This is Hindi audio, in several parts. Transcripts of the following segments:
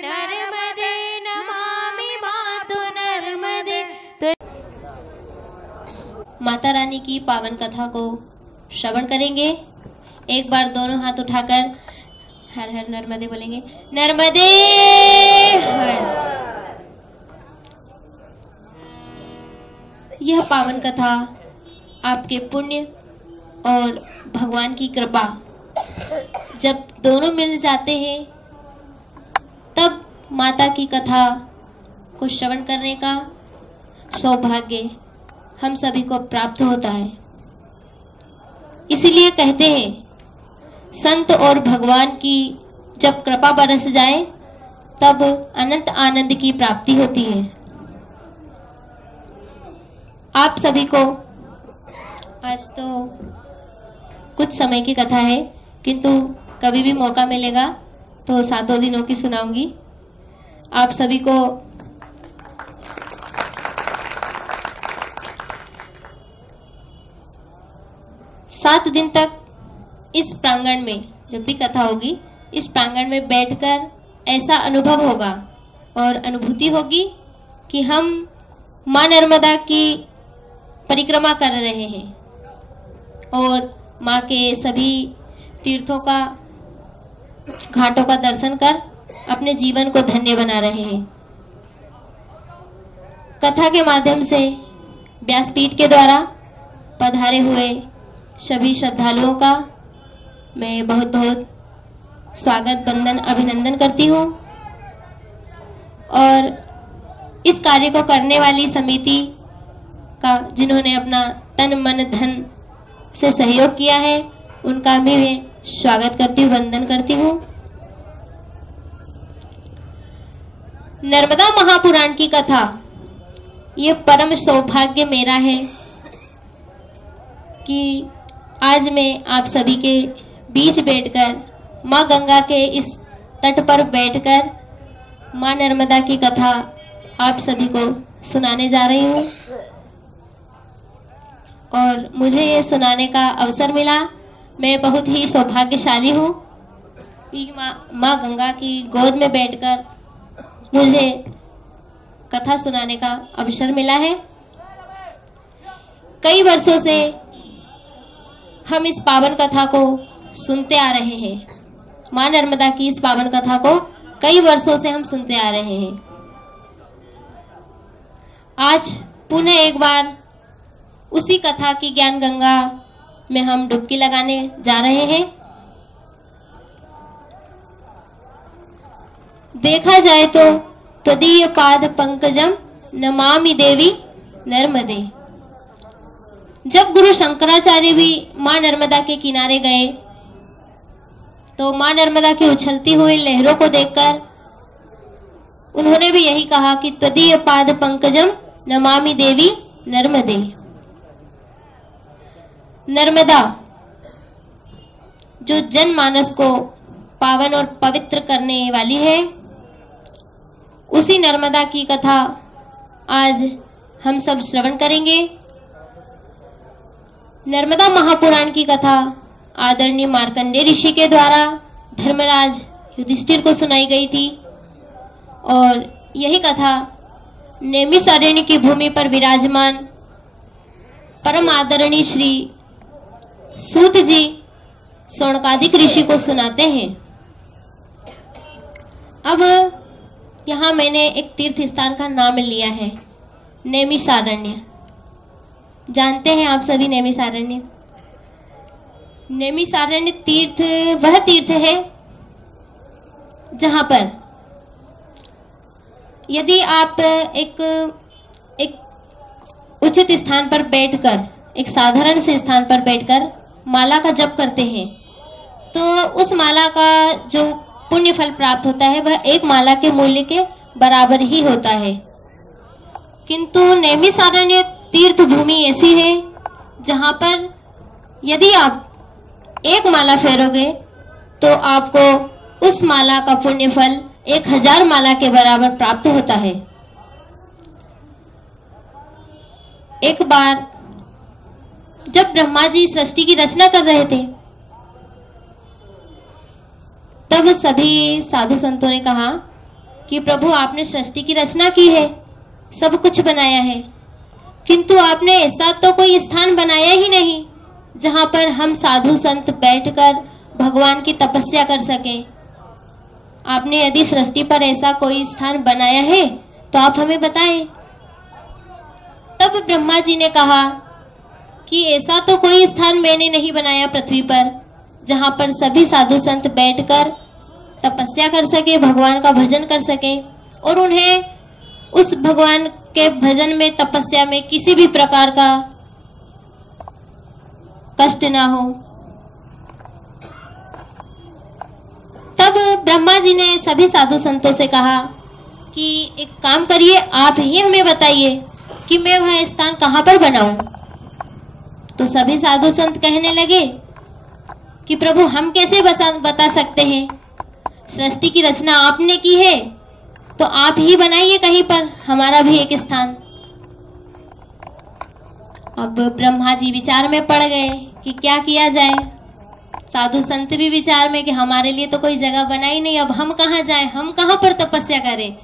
नर्मदे नमामि मातु नर्मदे। माता रानी की पावन कथा को श्रवण करेंगे। एक बार दोनों हाथ उठाकर हर हर नर्मदे बोलेंगे। नर्मदे हर। यह पावन कथा आपके पुण्य और भगवान की कृपा जब दोनों मिल जाते हैं तब माता की कथा को श्रवण करने का सौभाग्य हम सभी को प्राप्त होता है। इसीलिए कहते हैं संत और भगवान की जब कृपा बरस जाए तब अनंत आनंद की प्राप्ति होती है। आप सभी को आज तो कुछ समय की कथा है, किंतु कभी भी मौका मिलेगा तो 7 दिनों की सुनाऊंगी। आप सभी को सात दिन तक इस प्रांगण में जब भी कथा होगी इस प्रांगण में बैठकर ऐसा अनुभव होगा और अनुभूति होगी कि हम मां नर्मदा की परिक्रमा कर रहे हैं और मां के सभी तीर्थों का घाटों का दर्शन कर अपने जीवन को धन्य बना रहे हैं। कथा के माध्यम से व्यासपीठ के द्वारा पधारे हुए सभी श्रद्धालुओं का मैं बहुत बहुत स्वागत वंदन अभिनंदन करती हूँ और इस कार्य को करने वाली समिति का जिन्होंने अपना तन मन धन से सहयोग किया है उनका भी मैं स्वागत करती हूँ, वंदन करती हूँ। नर्मदा महापुराण की कथा ये परम सौभाग्य मेरा है कि आज मैं आप सभी के बीच बैठकर माँ गंगा के इस तट पर बैठकर माँ नर्मदा की कथा आप सभी को सुनाने जा रही हूँ और मुझे ये सुनाने का अवसर मिला। मैं बहुत ही सौभाग्यशाली हूँ कि माँ गंगा की गोद में बैठकर मुझे कथा सुनाने का अवसर मिला है। कई वर्षों से हम इस पावन कथा को सुनते आ रहे हैं। मां नर्मदा की इस पावन कथा को कई वर्षों से हम सुनते आ रहे हैं। आज पुनः एक बार उसी कथा की ज्ञान गंगा में हम डुबकी लगाने जा रहे हैं। देखा जाए तो त्वदीय पाद पंकजम नमामि देवी नर्मदे। जब गुरु शंकराचार्य भी मां नर्मदा के किनारे गए तो मां नर्मदा की उछलती हुई लहरों को देखकर उन्होंने भी यही कहा कि त्वदीय पाद पंकजम नमामि देवी नर्मदे। नर्मदा जो जनमानस को पावन और पवित्र करने वाली है, उसी नर्मदा की कथा आज हम सब श्रवण करेंगे। नर्मदा महापुराण की कथा आदरणीय मार्कंडेय ऋषि के द्वारा धर्मराज युधिष्ठिर को सुनाई गई थी और यही कथा नैमिषारण्य की भूमि पर विराजमान परम आदरणीय श्री सूत जी शौनकादिक ऋषि को सुनाते हैं। अब यहाँ मैंने एक तीर्थ स्थान का नाम लिया है, नैमिषारण्य। जानते हैं आप सभी नैमिषारण्य? नैमिषारण्य तीर्थ वह तीर्थ है जहां पर यदि आप एक उचित स्थान पर बैठकर, एक साधारण से स्थान पर बैठकर माला का जप करते हैं तो उस माला का जो पुण्य फल प्राप्त होता है वह एक माला के मूल्य के बराबर ही होता है। किंतु नैमिषारण्य तीर्थ भूमि ऐसी है जहां पर यदि आप एक माला फेरोगे तो आपको उस माला का पुण्य फल 1000 माला के बराबर प्राप्त होता है। एक बार जब ब्रह्मा जी सृष्टि की रचना कर रहे थे तब सभी साधु संतों ने कहा कि प्रभु आपने सृष्टि की रचना की है, सब कुछ बनाया है, किंतु आपने ऐसा तो कोई स्थान बनाया ही नहीं जहाँ पर हम साधु संत बैठकर भगवान की तपस्या कर सके। आपने यदि सृष्टि पर ऐसा कोई स्थान बनाया है तो आप हमें बताएं। तब ब्रह्मा जी ने कहा कि ऐसा तो कोई स्थान मैंने नहीं बनाया पृथ्वी पर जहाँ पर सभी साधु संत बैठकर तपस्या कर सके, भगवान का भजन कर सके और उन्हें उस भगवान के भजन में, तपस्या में किसी भी प्रकार का कष्ट ना हो। तब ब्रह्मा जी ने सभी साधु संतों से कहा कि एक काम करिए, आप ही हमें बताइए कि मैं वह स्थान कहाँ पर बनाऊं। तो सभी साधु संत कहने लगे कि प्रभु हम कैसे बता सकते हैं, सृष्टि की रचना आपने की है तो आप ही बनाइए कहीं पर हमारा भी एक स्थान। अब ब्रह्मा जी विचार में पड़ गए कि क्या किया जाए। साधु संत भी विचार में कि हमारे लिए तो कोई जगह बनाई नहीं, अब हम कहाँ जाएं, हम कहाँ पर तपस्या करें।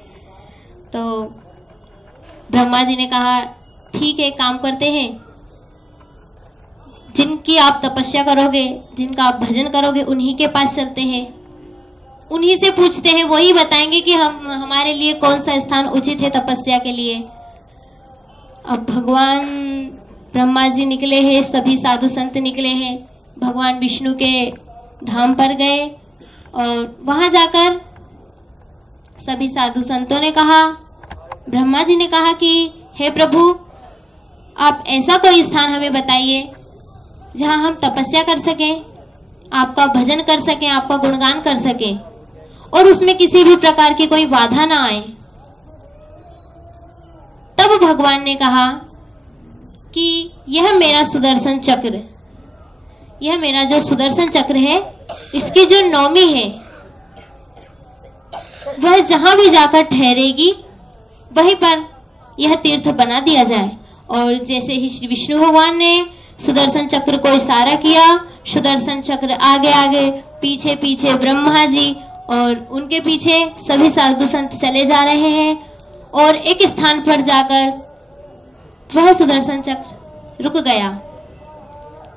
तो ब्रह्मा जी ने कहा ठीक है, काम करते हैं, जिनकी आप तपस्या करोगे, जिनका आप भजन करोगे, उन्हीं के पास चलते हैं, उन्हीं से पूछते हैं, वही बताएंगे कि हमारे लिए कौन सा स्थान उचित है तपस्या के लिए। अब भगवान ब्रह्मा जी निकले हैं, सभी साधु संत निकले हैं, भगवान विष्णु के धाम पर गए और वहां जाकर सभी साधु संतों ने कहा, ब्रह्मा जी ने कहा कि हे प्रभु, आप ऐसा कोई स्थान हमें बताइए जहां हम तपस्या कर सकें, आपका भजन कर सकें, आपका गुणगान कर सकें और उसमें किसी भी प्रकार की कोई बाधा ना आए। तब भगवान ने कहा कि यह मेरा सुदर्शन चक्र, यह मेरा जो सुदर्शन चक्र है, इसकी जो नौमी है वह जहां भी जाकर ठहरेगी वहीं पर यह तीर्थ बना दिया जाए। और जैसे ही श्री विष्णु भगवान ने सुदर्शन चक्र को इशारा किया, सुदर्शन चक्र आगे आगे, पीछे पीछे ब्रह्मा जी और उनके पीछे सभी साधु संत चले जा रहे हैं और एक स्थान पर जाकर वह सुदर्शन चक्र रुक गया।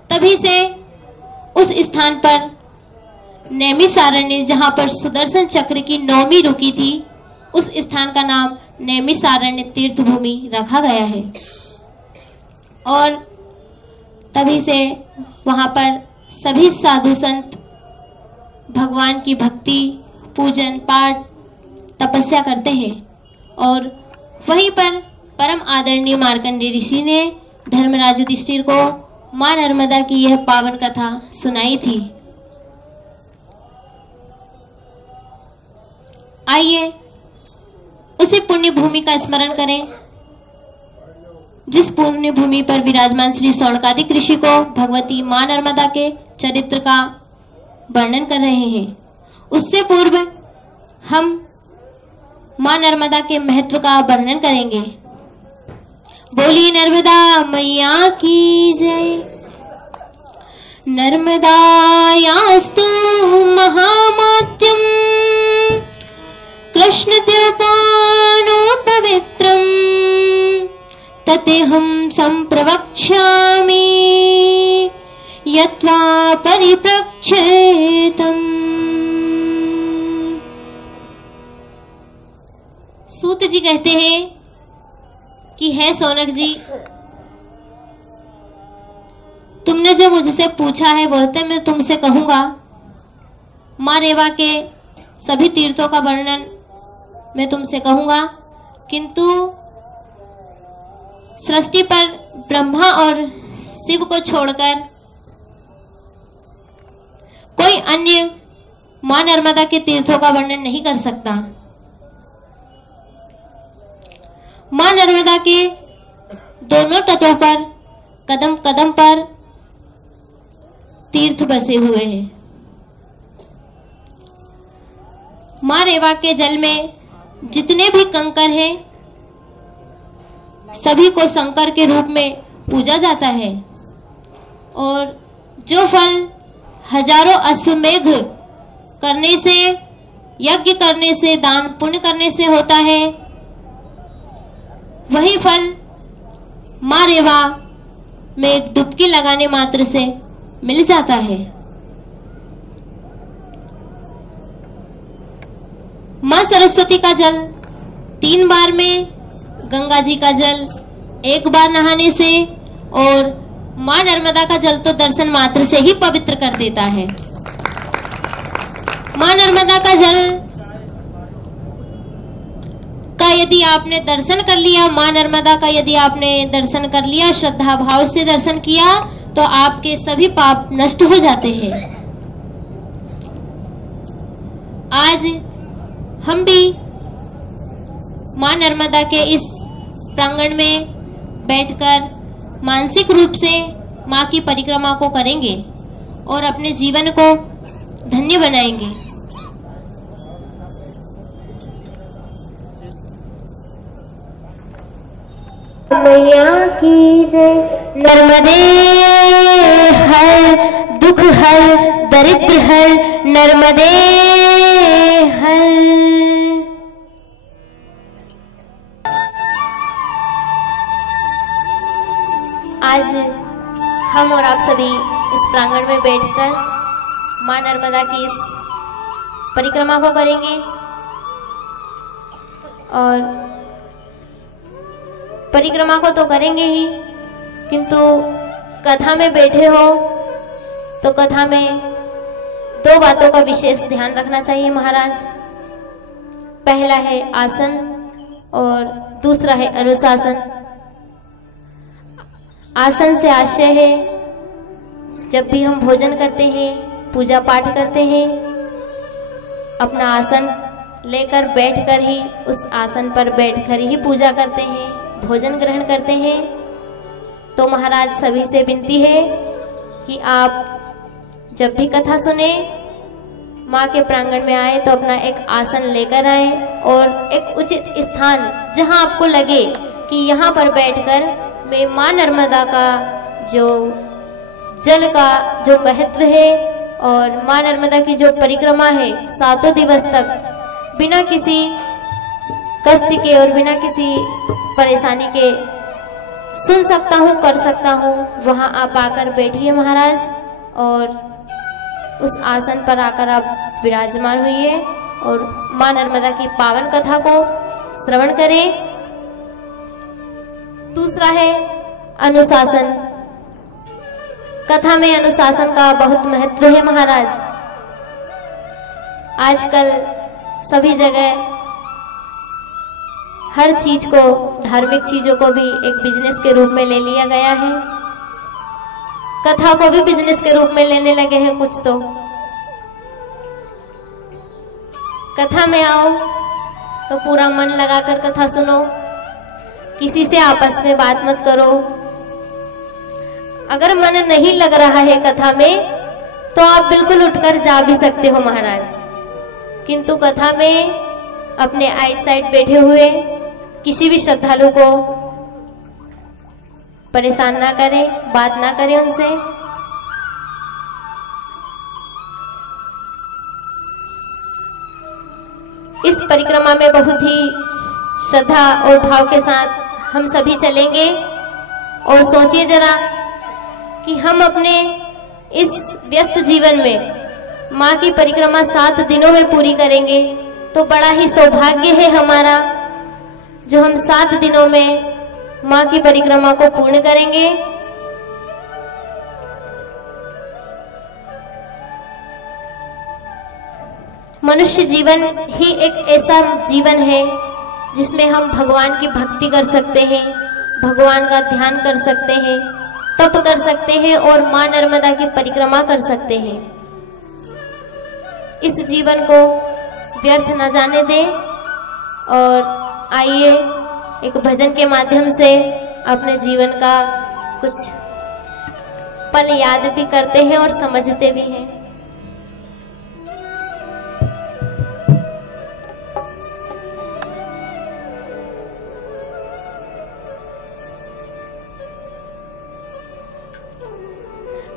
तभी से उस स्थान पर नैमिषारण्य, जहां पर सुदर्शन चक्र की नौमी रुकी थी, उस स्थान का नाम नैमिषारण्य तीर्थ भूमि रखा गया है। और तभी से वहां पर सभी साधु संत भगवान की भक्ति, पूजन, पाठ, तपस्या करते हैं। और वहीं पर परम आदरणीय मार्कंडेय ऋषि ने धर्मराज युधिष्ठिर को मां नर्मदा की यह पावन कथा सुनाई थी। आइए उसी पुण्य भूमि का स्मरण करें जिस पुण्य भूमि पर विराजमान श्री शौनकादिक ऋषि को भगवती मां नर्मदा के चरित्र का वर्णन कर रहे हैं। उससे पूर्व हम मां नर्मदा के महत्व का वर्णन करेंगे। बोलिए नर्मदा मैया की जय। नर्मदायास्तु महामात्यम कृष्णद्योपानो पवित्रम ततेहं संप्रवक्ष्यामि यत्वा परिप्रक्षेतम्। सूत जी कहते हैं कि है सौनक जी, तुमने जो मुझसे पूछा है वह तो मैं तुमसे कहूंगा। मां रेवा के सभी तीर्थों का वर्णन मैं तुमसे कहूंगा, किंतु सृष्टि पर ब्रह्मा और शिव को छोड़कर कोई अन्य मां नर्मदा के तीर्थों का वर्णन नहीं कर सकता। मां नर्मदा के दोनों तटों पर कदम कदम पर तीर्थ बसे हुए हैं। मां रेवा के जल में जितने भी कंकर हैं सभी को शंकर के रूप में पूजा जाता है। और जो फल हजारों अश्वमेघ करने से यज्ञ करने से, दान पुण्य करने से होता है, वही फल माँ रेवा में एक डुबकी लगाने मात्र से मिल जाता है। माँ सरस्वती का जल 3 बार में, गंगा जी का जल 1 बार नहाने से, और माँ नर्मदा का जल तो दर्शन मात्र से ही पवित्र कर देता है। माँ नर्मदा का जल का यदि आपने दर्शन कर लिया, माँ नर्मदा का यदि आपने दर्शन कर लिया, श्रद्धा भाव से दर्शन किया, तो आपके सभी पाप नष्ट हो जाते हैं। आज हम भी माँ नर्मदा के इस प्रांगण में बैठकर मानसिक रूप से माँ की परिक्रमा को करेंगे और अपने जीवन को धन्य बनाएंगे। मैया की जय। नर्मदे हर दुख हर दरिद्र हर, नर्मदे हर। आज हम और आप सभी इस प्रांगण में बैठकर माँ नर्मदा की इस परिक्रमा को करेंगे और परिक्रमा को तो करेंगे ही, किंतु कथा में बैठे हो तो कथा में 2 बातों का विशेष ध्यान रखना चाहिए महाराज। पहला है आसन और दूसरा है अनुशासन। आसन से आशय है, जब भी हम भोजन करते हैं, पूजा पाठ करते हैं, अपना आसन लेकर बैठकर ही उस आसन पर बैठकर ही पूजा करते हैं, भोजन ग्रहण करते हैं। तो महाराज सभी से विनती है कि आप जब भी कथा सुने, माँ के प्रांगण में आए तो अपना एक आसन लेकर आए और एक उचित स्थान जहाँ आपको लगे कि यहाँ पर बैठकर मैं माँ नर्मदा का जो जल का जो महत्व है और माँ नर्मदा की जो परिक्रमा है 7 दिवस तक बिना किसी कष्ट के और बिना किसी परेशानी के सुन सकता हूँ, कर सकता हूँ, वहाँ आप आकर बैठिए महाराज और उस आसन पर आकर आप विराजमान हुइए और माँ नर्मदा की पावन कथा को श्रवण करें। दूसरा है अनुशासन। कथा में अनुशासन का बहुत महत्व है महाराज। आजकल सभी जगह हर चीज को, धार्मिक चीजों को भी एक बिजनेस के रूप में ले लिया गया है। कथा को भी बिजनेस के रूप में लेने लगे हैं कुछ तो। कथा में आओ तो पूरा मन लगाकर कथा सुनो, किसी से आपस में बात मत करो। अगर मन नहीं लग रहा है कथा में तो आप बिल्कुल उठकर जा भी सकते हो महाराज, किंतु कथा में अपने आइट साइड बैठे हुए किसी भी श्रद्धालु को परेशान ना करें, बात ना करें उनसे। इस परिक्रमा में बहुत ही श्रद्धा और भाव के साथ हम सभी चलेंगे और सोचिए जरा कि हम अपने इस व्यस्त जीवन में माँ की परिक्रमा 7 दिनों में पूरी करेंगे तो बड़ा ही सौभाग्य है हमारा जो हम 7 दिनों में माँ की परिक्रमा को पूर्ण करेंगे। मनुष्य जीवन ही एक ऐसा जीवन है जिसमें हम भगवान की भक्ति कर सकते हैं, भगवान का ध्यान कर सकते हैं, तप कर सकते हैं और माँ नर्मदा की परिक्रमा कर सकते हैं। इस जीवन को व्यर्थ न जाने दें और आइए एक भजन के माध्यम से अपने जीवन का कुछ पल याद भी करते हैं और समझते भी हैं।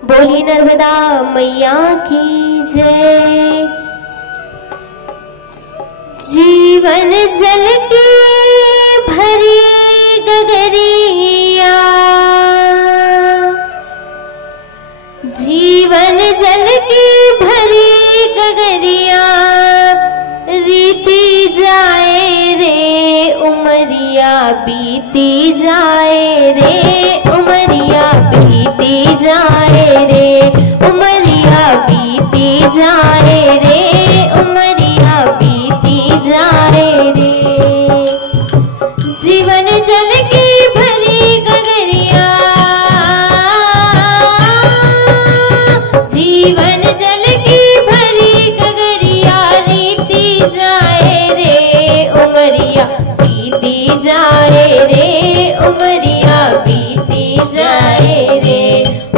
बोली नर्मदा मैया की जय। जीवन जल की भरी गगरिया, जीवन जल की भरी गगरिया, रीति जाए रे उमरिया बीती जाए रे, उमरिया बीती जाए रे, उमरिया बीती जाए रे, उमरिया बीती जाए रे। जीवन जल की भरी गगरिया, जीवन जल की भरी गगरिया, रीति जाए रे उमरिया बीती जाए रे, उमरिया बीती जाए रे,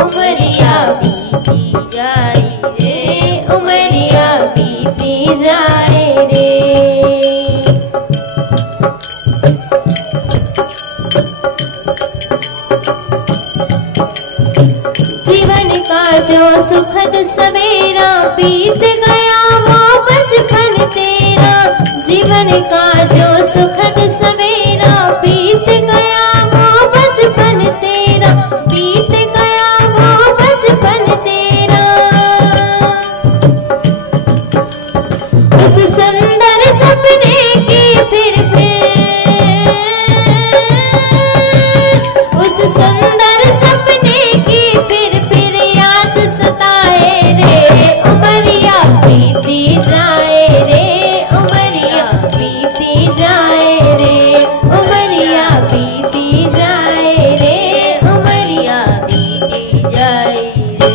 उमरिया बीती जाए रे, उमरिया बीती जाए रे। जीवन का जो सुखद सवेरा बीत गया वो बचपन तेरा, जीवन का जो सुखद सवेरा बीत गया वो बचपन तेरा, बीत गया वो बचपन तेरा। उस सुंदर सपने की फिर उस सुंदर सपने की फिर याद सताए रे, उमरिया बीती जाए रे, उमरिया बीती जाए रे, उमरिया बीती जाए रे, उमरिया बीती जाए रे।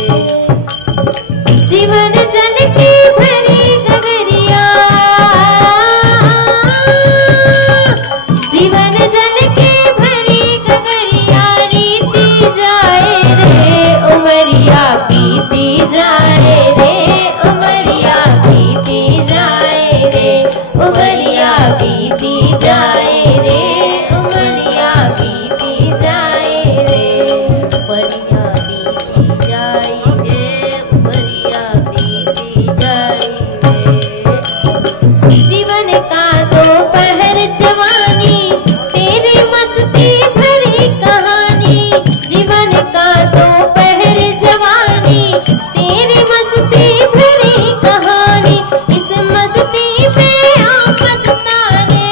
जीवन जल की भरी गगरिया, जीवन जल की भरी गगरिया, रीति जाए रे उमरिया बीती जाए रे, उमरिया बीती जाए रे, उमरिया बीती जाए रे, उमरिया बीती जाए रे, उमरिया बीती जाए रे, उमरिया बीती जाए रे। जीवन का दोपहर जवानी तेरी मस्ती भरी कहानी, जीवन का दोपहर जवानी तेरी मस्ती भरी कहानी, इस मस्ती पे आप मस्ताने,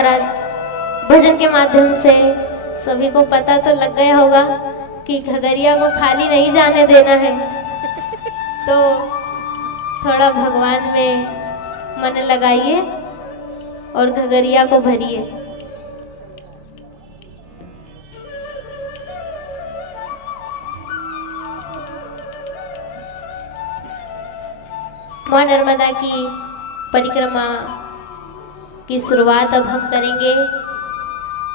महाराज भजन के माध्यम से सभी को पता तो लग गया होगा कि घगरिया को खाली नहीं जाने देना है, तो थोड़ा भगवान में मन लगाइए और घगरिया को भरिए। मां नर्मदा की परिक्रमा की शुरुआत अब हम करेंगे।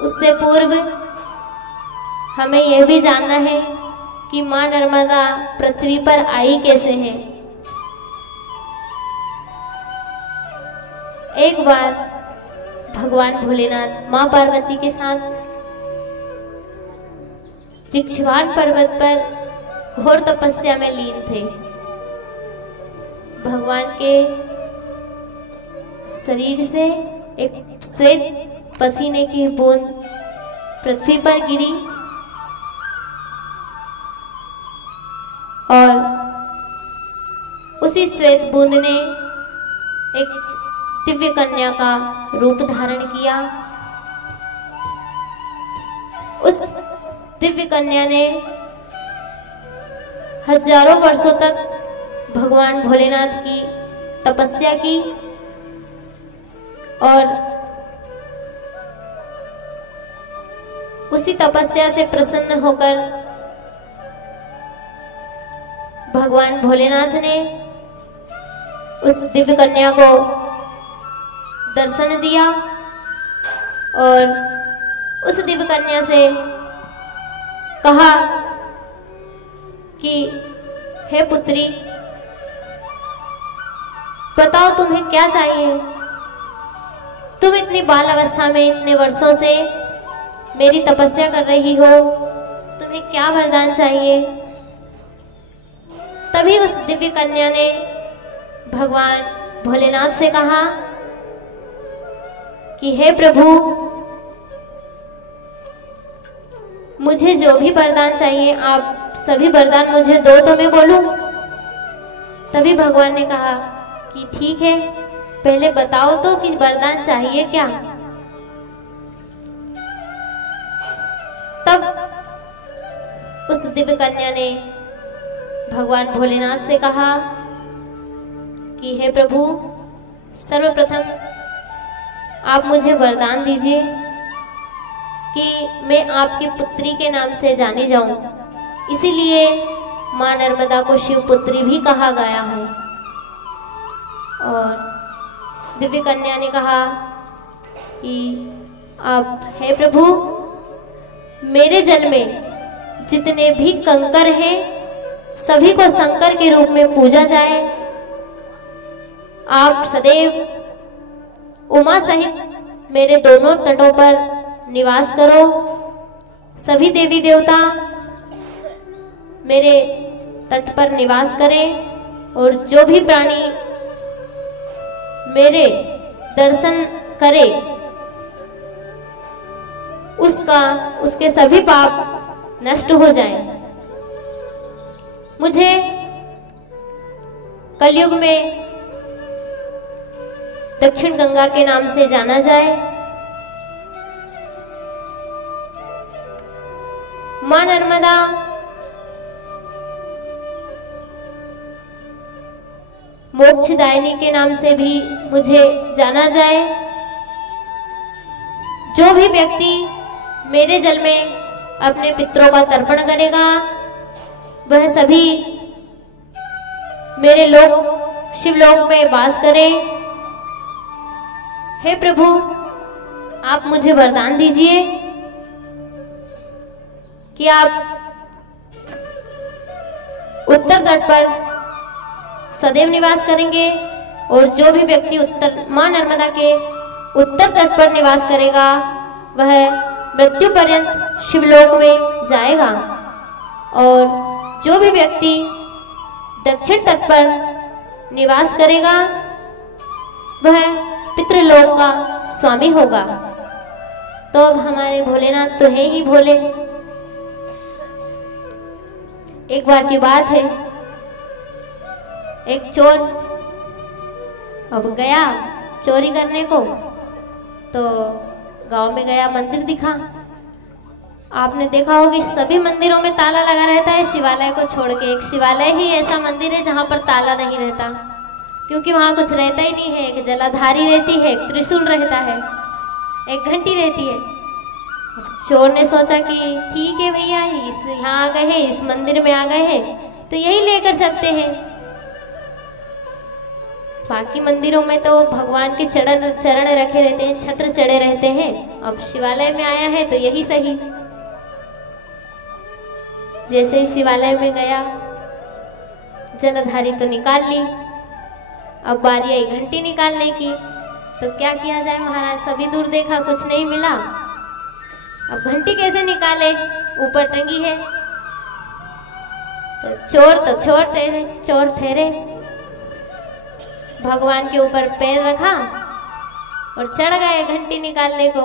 उससे पूर्व हमें यह भी जानना है कि मां नर्मदा पृथ्वी पर आई कैसे है। एक बार भगवान भोलेनाथ मां पार्वती के साथ ऋक्षवान पर्वत पर घोर तपस्या में लीन थे। भगवान के शरीर से एक श्वेत पसीने की बूंद पृथ्वी पर गिरी और उसी श्वेत बूंद ने एक दिव्य कन्या का रूप धारण किया। उस दिव्य कन्या ने हजारों वर्षों तक भगवान भोलेनाथ की तपस्या की और उसी तपस्या से प्रसन्न होकर भगवान भोलेनाथ ने उस दिव्य कन्या को दर्शन दिया और उस दिव्य कन्या से कहा कि हे पुत्री, बताओ तुम्हें क्या चाहिए। तुम इतनी बाल अवस्था में इतने वर्षों से मेरी तपस्या कर रही हो, तुम्हें क्या वरदान चाहिए। तभी उस दिव्य कन्या ने भगवान भोलेनाथ से कहा कि हे प्रभु, मुझे जो भी वरदान चाहिए आप सभी वरदान मुझे दो तो मैं बोलूं। तभी भगवान ने कहा कि ठीक है, पहले बताओ तो कि वरदान चाहिए क्या। तब उस दिव्य कन्या ने भगवान भोलेनाथ से कहा कि हे प्रभु, सर्वप्रथम आप मुझे वरदान दीजिए कि मैं आपकी पुत्री के नाम से जानी जाऊं। इसीलिए मां नर्मदा को शिवपुत्री भी कहा गया है। और दिव्य कन्या ने कहा कि आप हे प्रभु, मेरे जल में जितने भी कंकर हैं सभी को शंकर के रूप में पूजा जाए। आप सदैव उमा सहित मेरे दोनों तटों पर निवास करो। सभी देवी देवता मेरे तट पर निवास करें और जो भी प्राणी मेरे दर्शन करे उसके सभी पाप नष्ट हो जाएं। मुझे कलयुग में दक्षिण गंगा के नाम से जाना जाए। मां नर्मदा मोक्षदायिनी के नाम से भी मुझे जाना जाए। जो भी व्यक्ति मेरे जल में अपने पितरों का तर्पण करेगा वह सभी मेरे लोक शिवलोक में वास करे। हे प्रभु, आप मुझे वरदान दीजिए कि आप उत्तर तट पर सदैव निवास करेंगे और जो भी व्यक्ति मां नर्मदा के उत्तर तट पर निवास करेगा वह मृत्यु पर्यंत शिवलोक में जाएगा और जो भी व्यक्ति दक्षिण तट पर निवास करेगा वह पितृलोक का स्वामी होगा। तो अब हमारे भोलेनाथ तो है ही भोले। एक बार की बात है, एक चोर अब गया चोरी करने को, तो गांव में गया, मंदिर दिखा। आपने देखा होगा सभी मंदिरों में ताला लगा रहता है, शिवालय को छोड़ के। एक शिवालय ही ऐसा मंदिर है जहाँ पर ताला नहीं रहता, क्योंकि वहाँ कुछ रहता ही नहीं है। एक जलाधारी रहती है, एक त्रिशूल रहता है, एक घंटी रहती है। चोर ने सोचा कि ठीक है भैया, यहाँ आ गए हैं, इस मंदिर में आ गए हैं, तो यही लेकर चलते हैं। बाकी मंदिरों में तो भगवान के चरण रखे रहते हैं, छत्र चढ़े रहते हैं। अब शिवालय में आया है तो यही सही। जैसे ही शिवालय में गया, जलधारी तो निकाल ली। अब बारी आई घंटी निकालने की, तो क्या किया जाए महाराज? सभी दूर देखा, कुछ नहीं मिला। अब घंटी कैसे निकाले? ऊपर टंगी है। तो चोर ठहरे, भगवान के ऊपर पैर रखा और चढ़ गए घंटी निकालने को।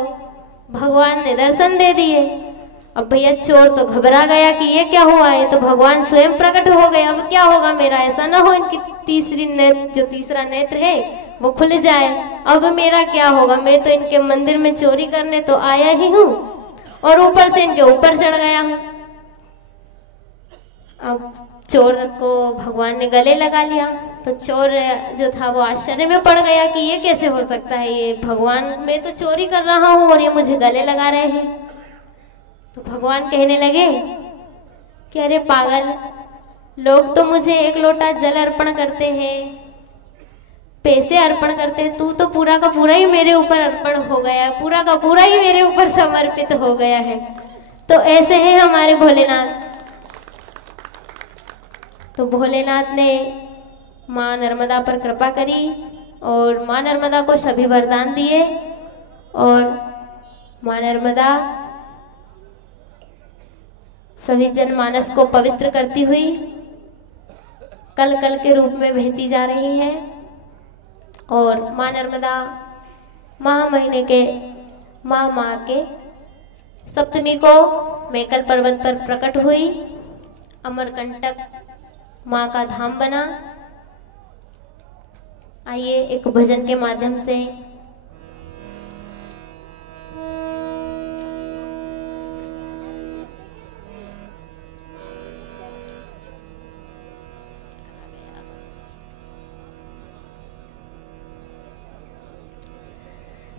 भगवान ने दर्शन दे दिए। अब भैया चोर तो घबरा गया कि ये क्या हुआ है, तो भगवान स्वयं प्रकट हो गए। अब क्या होगा मेरा? ऐसा ना हो इनकी तीसरा नेत्र है वो खुल जाए। अब मेरा क्या होगा? मैं तो इनके मंदिर में चोरी करने तो आया ही हूँ और ऊपर से इनके ऊपर चढ़ गया हूँ। अब चोर को भगवान ने गले लगा लिया। तो चोर जो था वो आश्चर्य में पड़ गया कि ये कैसे हो सकता है, ये भगवान, मैं तो चोरी कर रहा हूँ और ये मुझे गले लगा रहे हैं। तो भगवान कहने लगे कि अरे पागल, लोग तो मुझे 1 लोटा जल अर्पण करते हैं, पैसे अर्पण करते हैं, तू तो पूरा का पूरा ही मेरे ऊपर अर्पण हो गया है, पूरा का पूरा ही मेरे ऊपर समर्पित हो गया है। तो ऐसे हैं हमारे भोलेनाथ। तो भोलेनाथ ने माँ नर्मदा पर कृपा करी और माँ नर्मदा को सभी वरदान दिए। और माँ नर्मदा सभी जनमानस को पवित्र करती हुई कल कल के रूप में बहती जा रही है। और माँ नर्मदा माह महीने के माह के सप्तमी को मैकल पर्वत पर प्रकट हुई। अमरकंटक माँ का धाम बना। आइए एक भजन के माध्यम से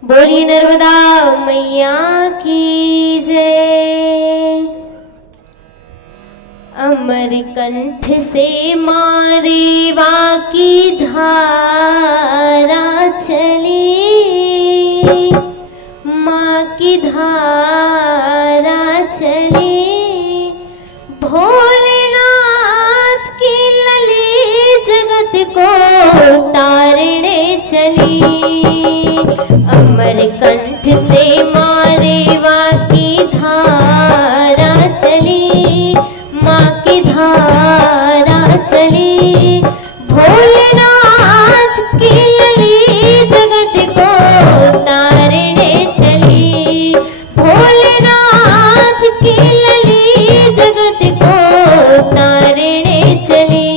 बोली नर्मदा मैया की जय। अमरकंठ से मारेवा की धारा चली, माँ की धारा चली। भोलेनाथ की लली जगत को तारने चली। अमरकंठ से मारेवा की धारा चली, माँ की धारा चली। भोलेनाथ की लली जगत को तारने चली। भोलेनाथ की लली जगत को तारने चली।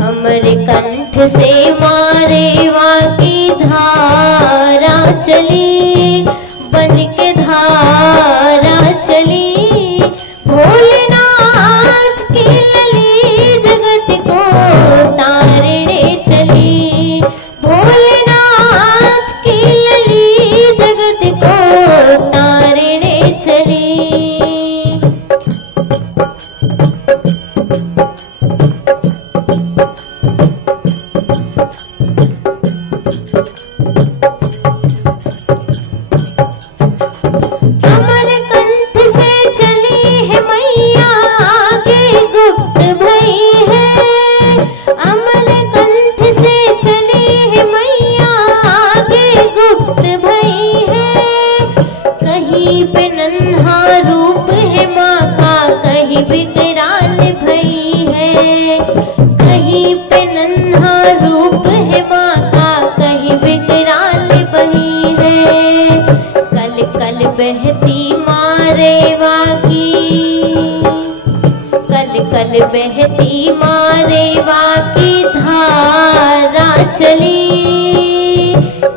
अमरकंठ से मारेवा की धारा चली, बन के धारा चली। भोलेनाथ की लली जगत को तारने चली। भोलेनाथ की लली जगत को तारने चली। बहती मारेवा की धारा चली।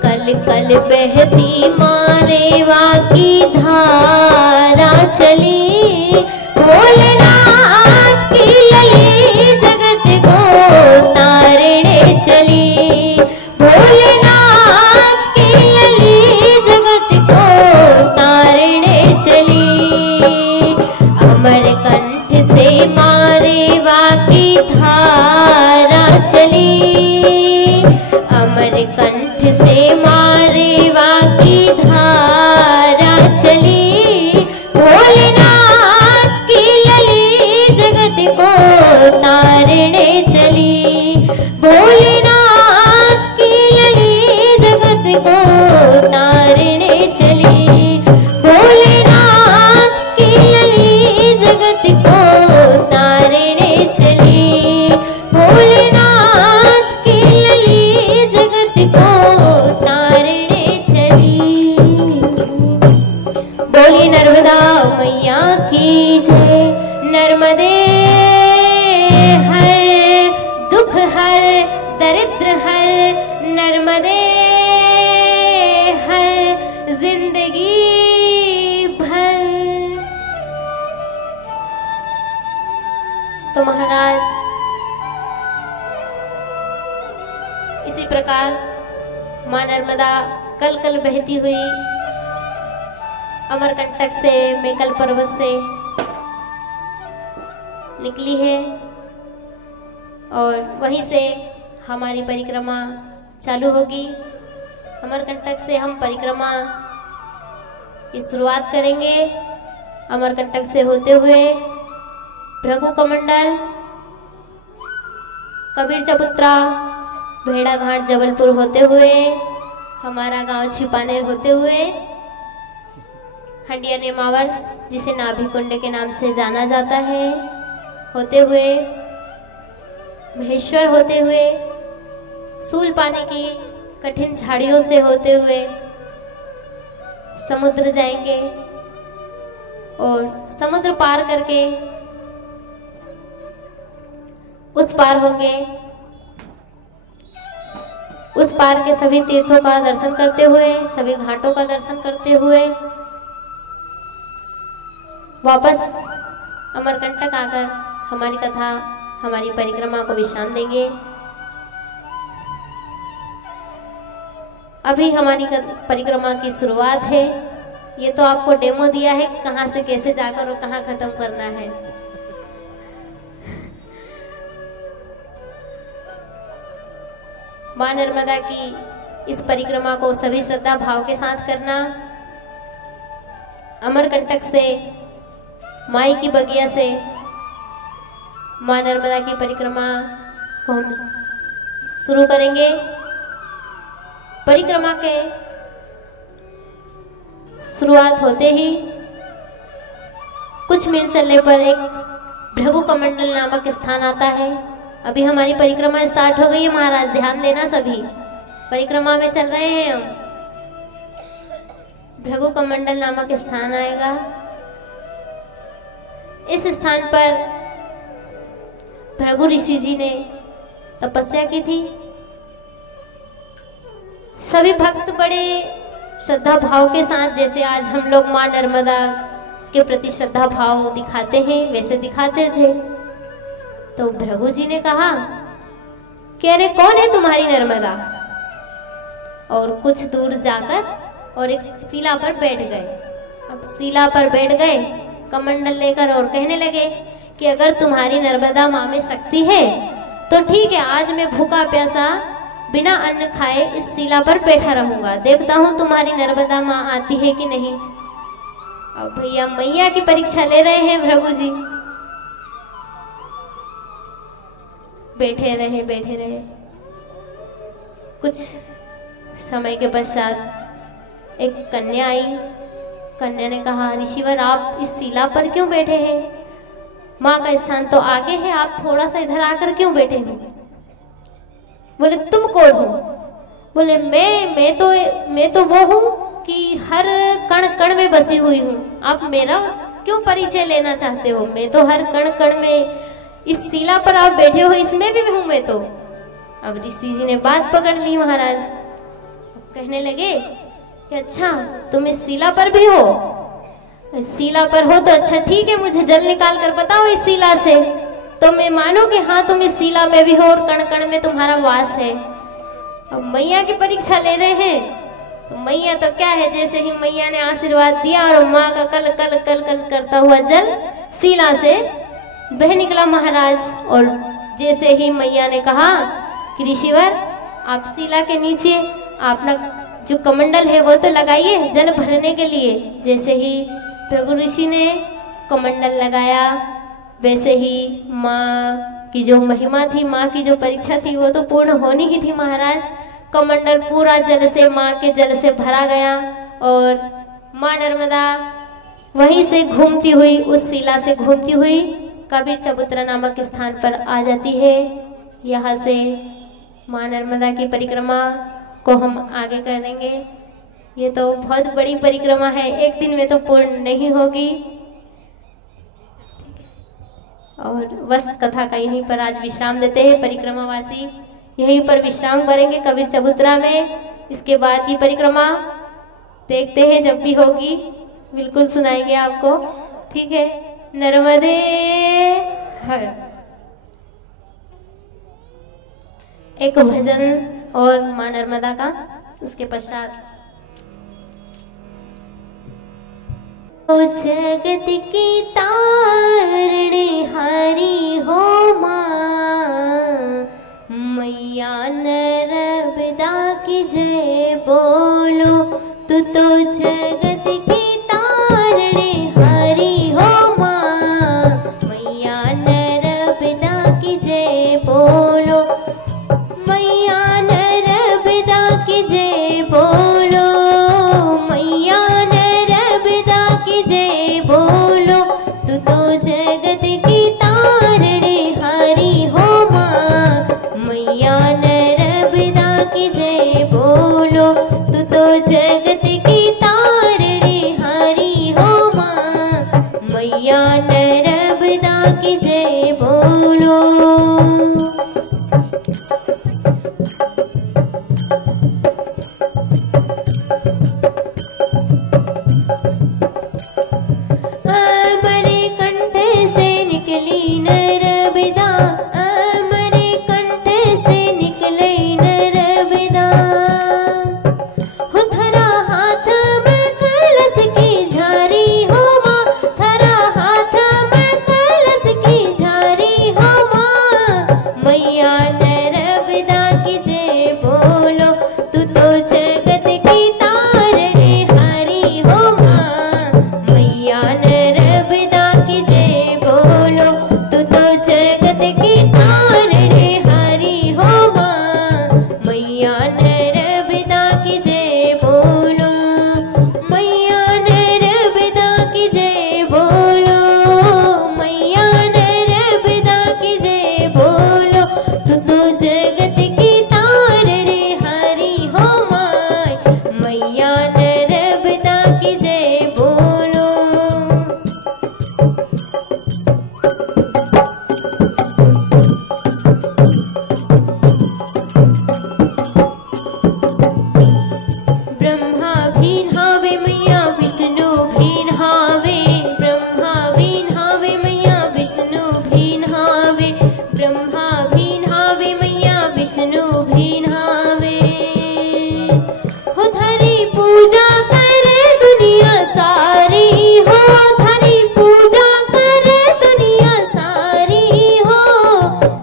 कल कल कल बहती मारेवा की धारा चली, भोलेनाथ की लली जगत को तारने चली, भोलेनाथ की लली जगत को तारने चली। अमरकंठ से मारेवा की धारा चली, अमरकंठ से मारेवा की धारा चली, भोलेनाथ की लली जगत को तारने चली, भोलेनाथ की लली जगत को तारने चली, भोलेनाथ की लली जगत को तारने चली, भोलेनाथ की लली जगत को तारने चली। बोली नर्मदा मैया की जय। नर्मदे हर दुख हर दरिद्र हर, नर्मदे हर जिंदगी भर। तो महाराज इसी प्रकार मां नर्मदा कल कल बहती हुई अमरकंटक से, मेकल पर्वत से निकली है और वहीं से हमारी परिक्रमा चालू होगी। अमरकंटक से हम परिक्रमा की शुरुआत करेंगे। अमरकंटक से होते हुए भृगु कमंडल, कबीर चबूतरा, भेड़ा घाट, जबलपुर होते हुए हमारा गांव छिपानेर होते हुए हंडिया नेमावर जिसे नाभि कुंड के नाम से जाना जाता है होते हुए, महेश्वर होते हुए, सूल पानी की कठिन झाड़ियों से होते हुए समुद्र जाएंगे और समुद्र पार करके उस पार होंगे। उस पार के सभी तीर्थों का दर्शन करते हुए, सभी घाटों का दर्शन करते हुए वापस अमरकंटक आकर हमारी कथा, हमारी परिक्रमा को विश्राम देंगे। अभी हमारी परिक्रमा की शुरुआत है। ये तो आपको डेमो दिया है कि कहाँ से कैसे जाकर और कहाँ खत्म करना है। मां नर्मदा की इस परिक्रमा को सभी श्रद्धा भाव के साथ करना। अमरकंटक से, माई की बगिया से मां नर्मदा की परिक्रमा को हम शुरू करेंगे। परिक्रमा के शुरुआत होते ही कुछ मील चलने पर एक भृगु कमंडल नामक स्थान आता है। अभी हमारी परिक्रमा स्टार्ट हो गई है महाराज, ध्यान देना सभी, परिक्रमा में चल रहे हैं हम। भृगु कमंडल नामक स्थान आएगा। इस स्थान पर भृगु ऋषि जी ने तपस्या की थी। सभी भक्त बड़े श्रद्धा भाव के साथ, जैसे आज हम लोग मां नर्मदा के प्रति श्रद्धा भाव दिखाते हैं, वैसे दिखाते थे। तो भृगु जी ने कहा कि अरे कौन है तुम्हारी नर्मदा, और कुछ दूर जाकर और एक शिला पर बैठ गए। अब शिला पर बैठ गए कमंडल लेकर और कहने लगे कि अगर तुम्हारी नर्मदा माँ में शक्ति है तो ठीक है, आज मैं भूखा प्यासा बिना अन्न खाए इस शिला पर बैठा रहूंगा, देखता हूँ तुम्हारी नर्मदा माँ आती है कि नहीं। अब भैया मैया की परीक्षा ले रहे हैं भृगु जी। बैठे रहे। कुछ समय के पश्चात एक कन्या आई। कन्या ने कहा, ऋषिवर आप इस शिला पर क्यों बैठे हैं? माँ का स्थान तो आगे है, आप थोड़ा सा इधर आकर क्यों बैठे हो? बोले तुम कौन हो? बोले मैं तो वो हूँ कि हर कण कण में बसी हुई हूँ। आप मेरा क्यों परिचय लेना चाहते हो? मैं तो हर कण कण में, इस शिला पर आप बैठे हो इसमें भी हूँ मैं तो। अब ऋषि जी ने बात पकड़ ली महाराज। कहने लगे कि अच्छा तुम इस शिला पर भी हो, शिला पर हो तो अच्छा ठीक है, मुझे जल निकाल कर बताओ इस शिला से, तो मैं मानूं कि हाँ तुम इस शिला में भी हो और कण कण में तुम्हारा वास है। अब मैया की परीक्षा ले रहे हैं, तो मैया तो क्या है, जैसे ही मैया ने आशीर्वाद दिया और माँ का कल कल कल कल करता हुआ जल शिला से बह निकला महाराज। और जैसे ही मैया ने कहा कि ऋषिवर आप शिला के नीचे अपना जो कमंडल है वो तो लगाइए जल भरने के लिए। जैसे ही भृगु ऋषि ने कमंडल लगाया, वैसे ही माँ की जो महिमा थी, माँ की जो परीक्षा थी वो तो पूर्ण होनी ही थी महाराज। कमंडल पूरा जल से, माँ के जल से भरा गया और माँ नर्मदा वहीं से घूमती हुई, उस शिला से घूमती हुई कबीर चबूतरा नामक स्थान पर आ जाती है। यहाँ से माँ नर्मदा की परिक्रमा को हम आगे करेंगे। ये तो बहुत बड़ी परिक्रमा है, एक दिन में तो पूर्ण नहीं होगी। और बस कथा का यहीं पर आज विश्राम देते हैं। परिक्रमावासी यहीं पर विश्राम करेंगे कबीर चबूतरा में। इसके बाद की परिक्रमा देखते हैं, जब भी होगी बिल्कुल सुनाएंगे आपको, ठीक है। नर्मदे हर एक भजन और माँ नर्मदा का, उसके पश्चात ओ जगत की तारणे हारी हो माँ, मैया नर्मदा की जय बोलो। तू तो जगत की तारणे हारी हो माँ, मैया नर्मदा की जय बोलो, मैया नर्मदा की जय बोलो, मैया नर्मदा की जय बोलो। तू तो जगत की तारणे हारी हो माँ, मैया नर्मदा की जय बोलो। तू तो जगत की तारणे हारी हो माँ, मैया नर्मदा की जय बोलो। अमरे कंठ से निकली नर्मदा, अमरे कंठ से निकली नर्मदा, हो थरा हाथ में कलश की झारी हो माँ, थरा हाथ में कलश की झारी हो माँ, मैया नर्मदा की जय बोलो। तू तो जगत की तारणे हारी हो माँ, मैया नर्मदा की जय बोलो। तू तो जगत की तारणे हारी हो माँ, मैया नर्मदा की जय बोलो, मैया नर्मदा की जय बोलो, मैया नर्मदा की जय बोलो। तू तो जगत की तारणे हारी हो माँ, मैया नर्मदा की जय बोलो। ब्रह्मा भी नहावे मैया विष्णु भी नहावे, ब्रह्मा भी नहावे मैया विष्णु भी नहावे, ब्रह्मा भी नहावे मैया विष्णु भी नहावे, हो धरी पूजा करे दुनिया सारी हो, धरी पूजा करे दुनिया सारी हो,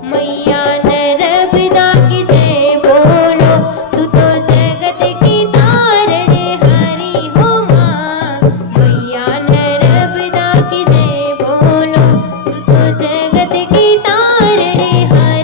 मैया नर्मदा की जय बोलो। तू तो जगत की तारणे हारी हो माँ, मैया नर्मदा की जय बोलो। तू तो जगत की तारणे हारी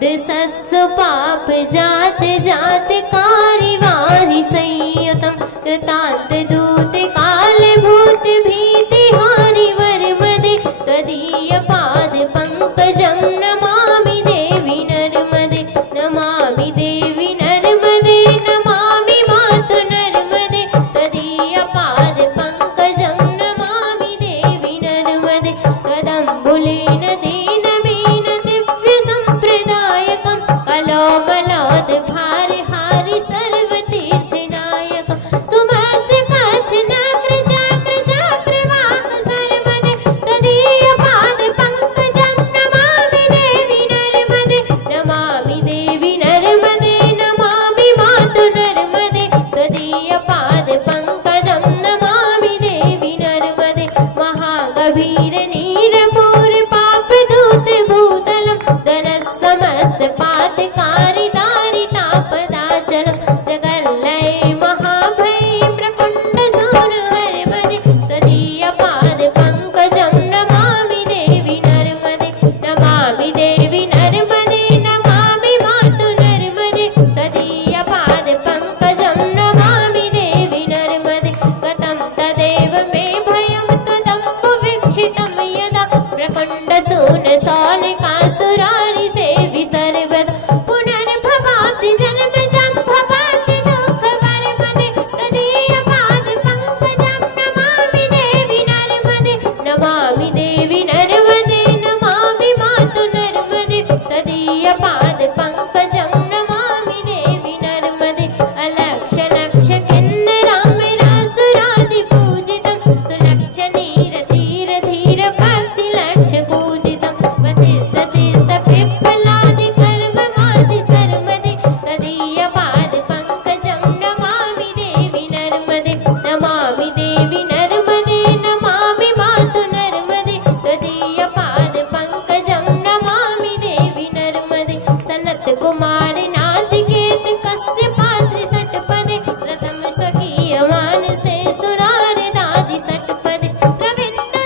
दिसत्स पाप जात जात कारिवारि संयतम कृतांत दूत काल भूत भीति हारि वर्मदे तदीय पाद पंकजम नमामि देवी नर्मदे नमामि देवी नर्मदे नमामि मातु नर्मदे तदीय पाद पंकजम नमामि देवी नर्मदे कदम्बुलेन दीनमेन दिव्य संप्रदायकं कलोमलोद भारि हारि सर्वतीर्थनायकं सुमस्य कच्छ नक्र चक्र चक्रवाक सर्वदे तदीय पाद पंकजं नमामि देवी नर्मदे नमामि देवी नर्मदे नमामि मातु नर्मदे तदीय पाद पंकजं नमामि देवी नर्मदे महागभीर नीरपूर पाप दूत भूतलं दनः समस्त पातकारी दारि तापदाचलं जगल्लय महाभय प्रकुण्ड सूर हरमदे तदीय पाद पंकजं नमामि देवी नर्मदे नमामि देवी नर्मदे नमामि मातु नर्मदे तदीय पाद पंकजं नमामि देवी नर्मदे गतं तदेव मे भयं त्वदम्बु वीक्षितं यदा प्रकुण्ड सून सौनकासुराणि सेवि सर्वदा पुनर्भवाप्ति जन्म जम्भवाप्ति दुःख वर्मदे तदीय पाद पंकजं नमामि देवी नर्मदे नमामि देवी नर्मदे नमामि मातु नर्मदे तदीय पाद पंकजं नमामि देवी नर्मदे अलक्ष लक्ष किन्नरामिरासुरादि पूजितं सुलक्ष नीर धीर धीर पक्षि लक्ष पूजितं वसिष्ठ शिष्ट पिप्पलादि कर्ममादि सर्मदे तदीय पाद पंकजं नमामि देवी नर्मदे नमामि देवी नर्मदे नमामि मातु नर्मदे तदीय पाद पंकजं नमामि देवी नर्मदे सनत कुमार नाचिकेत कस्य पात्र षट्पदे प्रथम स्वकीय मानसे सुरार दादि षट्पदे रविंद्र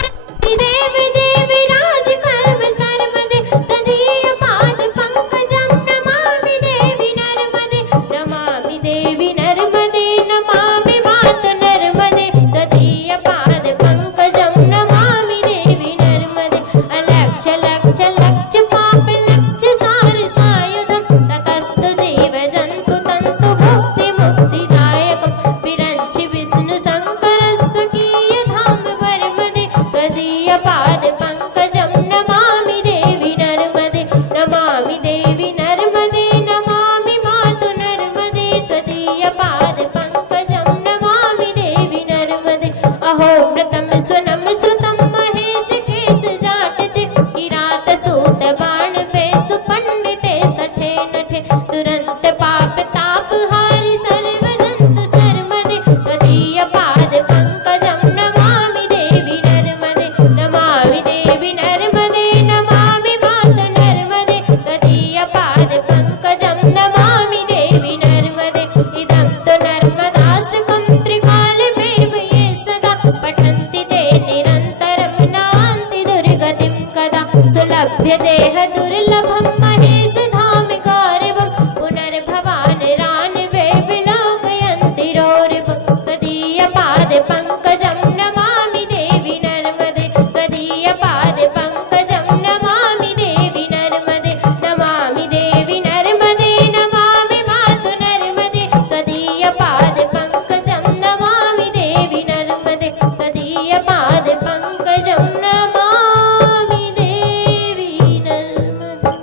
देव देवी राज कर्म सर्वदे तदीय पाद पंकजं नमामि देवी नर्मदे नमामि देवी नर्मदे नमामि मातु नर्मदे तदीय पाद पंकजं नमामि देवी नर्मदे अलक्ष लक्ष लक्ष पाप लक्ष सार सायुधं ततस्तु जीव जन्तु तन्तु भुक्ति मुक्तिदायकं विरञ्चि विष्णु शङ्कर स्वकीय धाम वर्मदे तदीय पाद पंकजं नमामि देवी नर्मदे नमामि देवी नर्मदे नमामि मातु नर्मदे तदीय पाद पंकजं नमामि देवी नर्मदे अहो मृतं स्वनं श्रुतं महेश केश जाटते किरात सूत बाण बेसु पंडिते सठे नठे तुरंत पाप ताप हारि सर्व जंतु सर्मदे तदीय पाद पंकजं नमामि देवी नर्मदे नमामि देवी नर्मदे नमामि मातु नर्मदे तदीय पाद पंकजं नमामि देवी नर्मदे इदं तु नर्मदाष्टकं त्रिकालमेव ये सदा पठन्ति ते निरन्तरं नान्ति दुर्गतिं कदा सुलभ्य देह दुर्लभं महेश धाम गौरवं पुनर्भवान् रान्वे विलोकयन्ति रोरिवं तदीय पाद पंकजं नमामि देवी नर्मदे तदीय पाद पंकजं नमामि देवी नर्मदे नमामि देवी नर्मदे नमामि मातु नर्मदे तदीय पाद पंकजं नमामि देवी नर्मदे तदीय पाद पंकजं नमामि देवी नर्मदे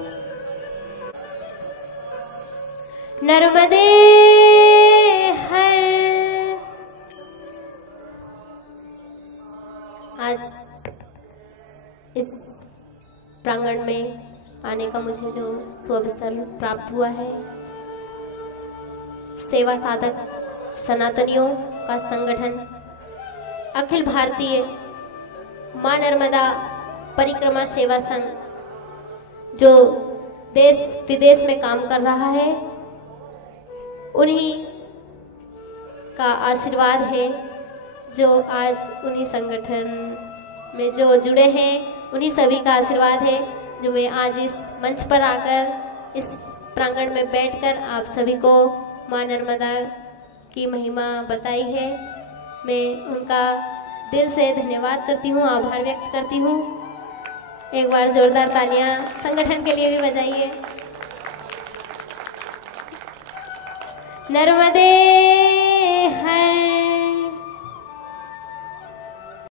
नर्मदे हर। आज इस प्रांगण में आने का मुझे जो सुअवसर प्राप्त हुआ है, सेवा साधक सनातनियों का संगठन अखिल भारतीय मां नर्मदा परिक्रमा सेवा संघ जो देश विदेश में काम कर रहा है, उन्हीं का आशीर्वाद है जो आज उन्हीं संगठन में जो जुड़े हैं, उन्हीं सभी का आशीर्वाद है जो मैं आज इस मंच पर आकर इस प्रांगण में बैठकर आप सभी को माँ नर्मदा की महिमा बताई है। मैं उनका दिल से धन्यवाद करती हूँ, आभार व्यक्त करती हूँ। एक बार जोरदार तालियां संगठन के लिए भी बजाइए। नर्मदे हर